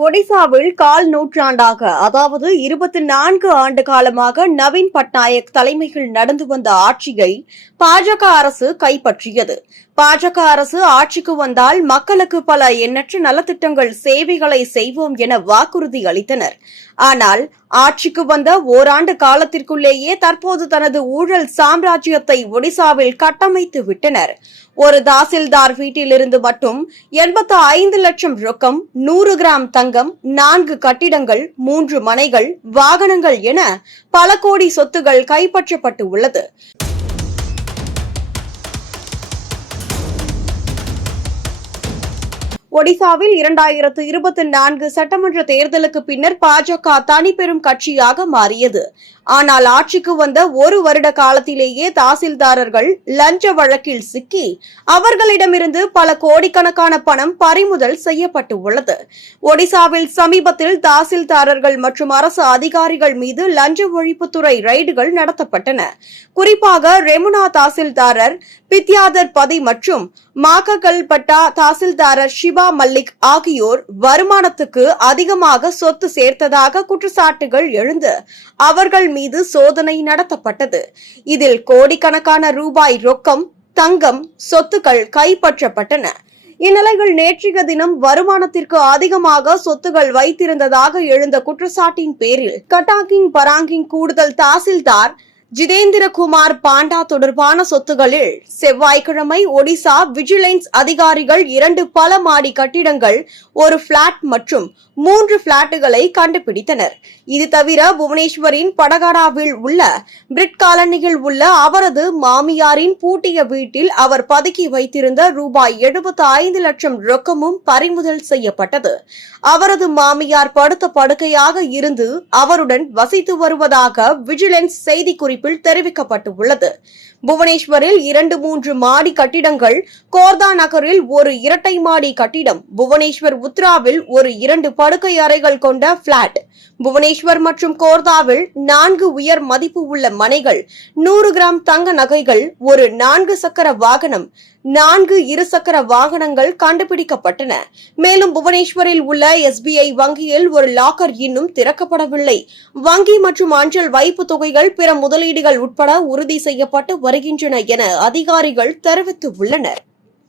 ஒடிசாவில் கால் நூற்றாண்டாக அதாவது இருபத்தி நான்கு ஆண்டு காலமாக நவீன் பட்நாயக் தலைமையில் நடந்து வந்த ஆட்சியை பாஜக அரசு கைப்பற்றியது. பாஜக அரசு ஆட்சிக்கு வந்தால் மக்களுக்கு பல எண்ணற்ற நலத்திட்டங்கள் சேவைகளை செய்வோம் என வாக்குறுதி அளித்தனர். ஆனால் ஆட்சிக்கு வந்த ஓராண்டு காலத்திற்குள்ளேயே தற்போது தனது ஊழல் சாம்ராஜ்யத்தை ஒடிசாவில் கட்டமைத்து விட்டனர். ஒரு தாசில்தார் வீட்டிலிருந்து மட்டும் எண்பத்து ஐந்து லட்சம் ரொக்கம் நூறு கிராம் தங்கம் நான்கு கட்டிடங்கள் மூன்று மனைகள் வாகனங்கள் என பல கோடி சொத்துகள் கைப்பற்றப்பட்டு உள்ளது. ஒடிசாவில் இரண்டாயிரத்து இருபத்தி நான்கு சட்டமன்ற தேர்தலுக்கு பின்னர் பாஜக தனிப்பெரும் கட்சியாக மாறியது. ஆனால் ஆட்சிக்கு வந்த ஒரு வருட காலத்திலேயே தாசில்தாரர்கள் லஞ்ச வழக்கில் சிக்கி அவர்களிடமிருந்து பல கோடிக்கணக்கான பணம் பறிமுதல் செய்யப்பட்டு உள்ளது ஒடிசாவில் சமீபத்தில் தாசில்தாரர்கள் மற்றும் அரசு அதிகாரிகள் மீது லஞ்ச ஒழிப்புத்துறை ரைடுகள் நடத்தப்பட்டன. குறிப்பாக ரெமுனா தாசில்தாரர் பித்யாதர் பதி மற்றும் மாககல்பட்டா தாசில்தாரர் சிவ ஷிபா மல்லிக் ஆகியோர் வருமானத்துக்கு அதிகமாக சொத்து சேர்த்ததாக குற்றச்சாட்டுகள் எழுந்து அவர்கள் மீது சோதனை நடத்தப்பட்டது. இதில் கோடிக்கணக்கான ரூபாய் ரொக்கம் தங்கம் சொத்துக்கள் கைப்பற்றப்பட்டன. இந்நிலையில் நேற்றைய தினம் வருமானத்திற்கு அதிகமாக சொத்துகள் வைத்திருந்ததாக எழுந்த குற்றச்சாட்டின் பேரில் கட்டாக்கிங் பராங்கிங் கூடுதல் தாசில்தார் ஜிதேந்திரகுமார் பாண்டா தொடர்பான சொத்துகளில் செவ்வாய்க்கிழமை ஒடிசா விஜிலன்ஸ் அதிகாரிகள் இரண்டு பல மாடி கட்டிடங்கள் ஒரு பிளாட் மற்றும் மூன்று பிளாட்டுகளை கண்டுபிடித்தனர். இது தவிர புவனேஸ்வரின் படகடாவில் உள்ள பிரிட் காலனியில் உள்ள அவரது மாமியாரின் பூட்டிய வீட்டில் அவர் பதுக்கி வைத்திருந்த ரூபாய் எழுபத்து ஐந்து லட்சம் ரொக்கமும் பறிமுதல் செய்யப்பட்டது. அவரது மாமியார் படுத்த படுக்கையாக இருந்து அவருடன் வசித்து வருவதாக விஜிலன்ஸ் அறிவிப்பில் தெரிவிக்கப்பட்டுள்ளது. புவனேஸ்வரில் இரண்டு மூன்று மாடி கட்டிடங்கள் கோர்தா நகரில் ஒரு இரட்டை மாடி கட்டிடம் புவனேஸ்வர் உத்ராவில் ஒரு இரண்டு படுக்கை அறைகள் கொண்ட பிளாட் புவனேஸ்வர் மற்றும் கோர்தாவில் நான்கு உயர் மதிப்பு உள்ள மனைகள் நூறு கிராம் தங்க நகைகள் ஒரு நான்கு சக்கர வாகனம் நான்கு இருசக்கர வாகனங்கள் கண்டுபிடிக்கப்பட்டன. மேலும் புவனேஸ்வரில் உள்ள எஸ்பிஐ வங்கியில் ஒரு லாக்கர் இன்னும் திறக்கப்படவில்லை. வங்கி மற்றும் அஞ்சல் வைப்பு தொகைகள் பிற முதலீடுகள் உட்பட உறுதி செய்யப்பட்டு வருகின்றன என அதிகாரிகள் தெரிவித்துள்ளனர்.